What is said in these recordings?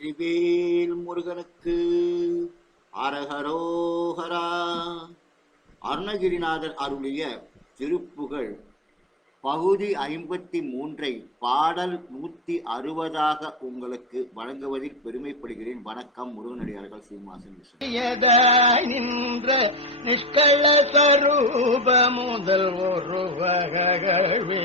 வெற்றிவேல் முருகனுக்கு அரஹரோஹரா. அருணகிரிநாதர் அருளிய திருப்புகழ் பகுதி ஐம்பத்தி மூன்றை பாடல் நூத்தி அறுபதாக உங்களுக்கு வழங்குவதில் பெருமைப்படுகிறேன். வணக்கம் முருகனடியார்கள் சீமாசன் விஸ்வன் நின்ற நிஷ்கள சரூப முதல் ஒரு வகவே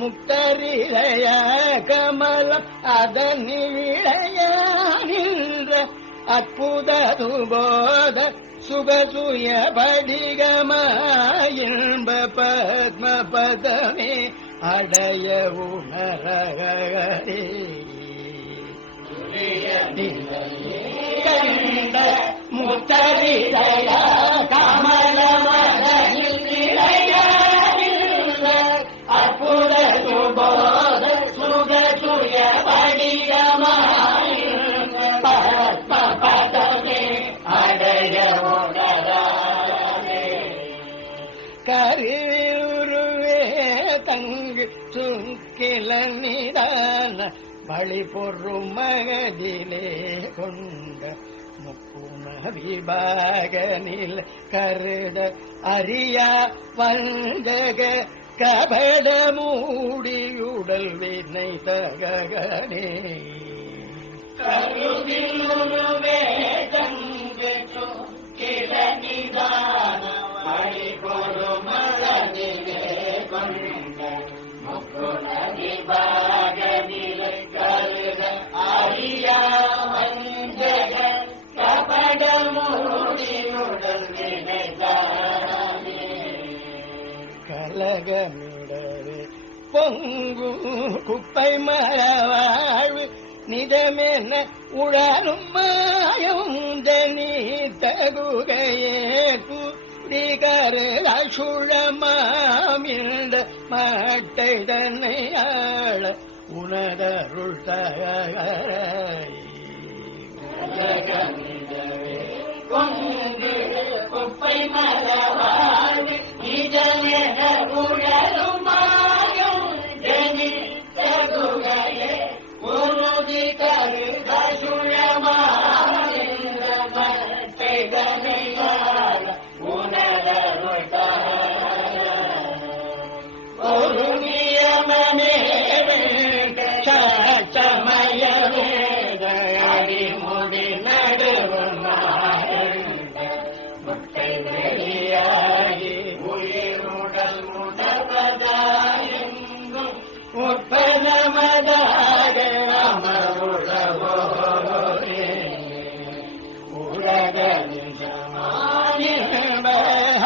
முக்தரிழைய கமலம் அதனிழைய நின்ற அற்புத துபோத சுகசுய படிகம பத்ம பதமே அடைய உணரகரே. கண்ட கருவே தங்கு சுங்கிலனிதான வழி பொறும் மகதிலே கொண்ட முக்குண விபாக நில அறியா வந்தக கபட மூடியுடல் வினை தகனே கருதிலுருவே தங்கு உலகமிடவே பொங்கும் குப்பை மரவாழ்வு நிதமென உழலும் மாயம் தனி தகுகையே குடிகரு அசுழமாமிழ்ந்த மாட்டை தன்னை ஆள உணதருள் தகரை கொங்கு குப்பை மாட்டை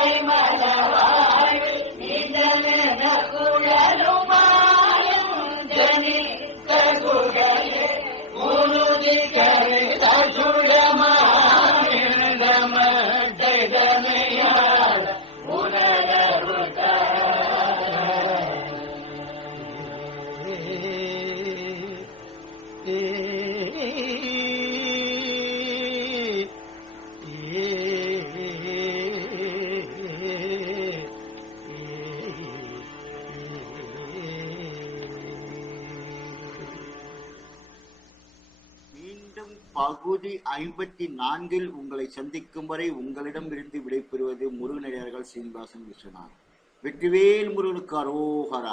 குப்பை பகுதி ஐம்பத்தி நான்கில் உங்களை சந்திக்கும் வரை உங்களிடம் இருந்து விடைபெறுவது முருகனடியார்கள் சீனிவாசன் விஸ்வநாத் வெற்றிவேல் முருகனுக்கு அரோகரா.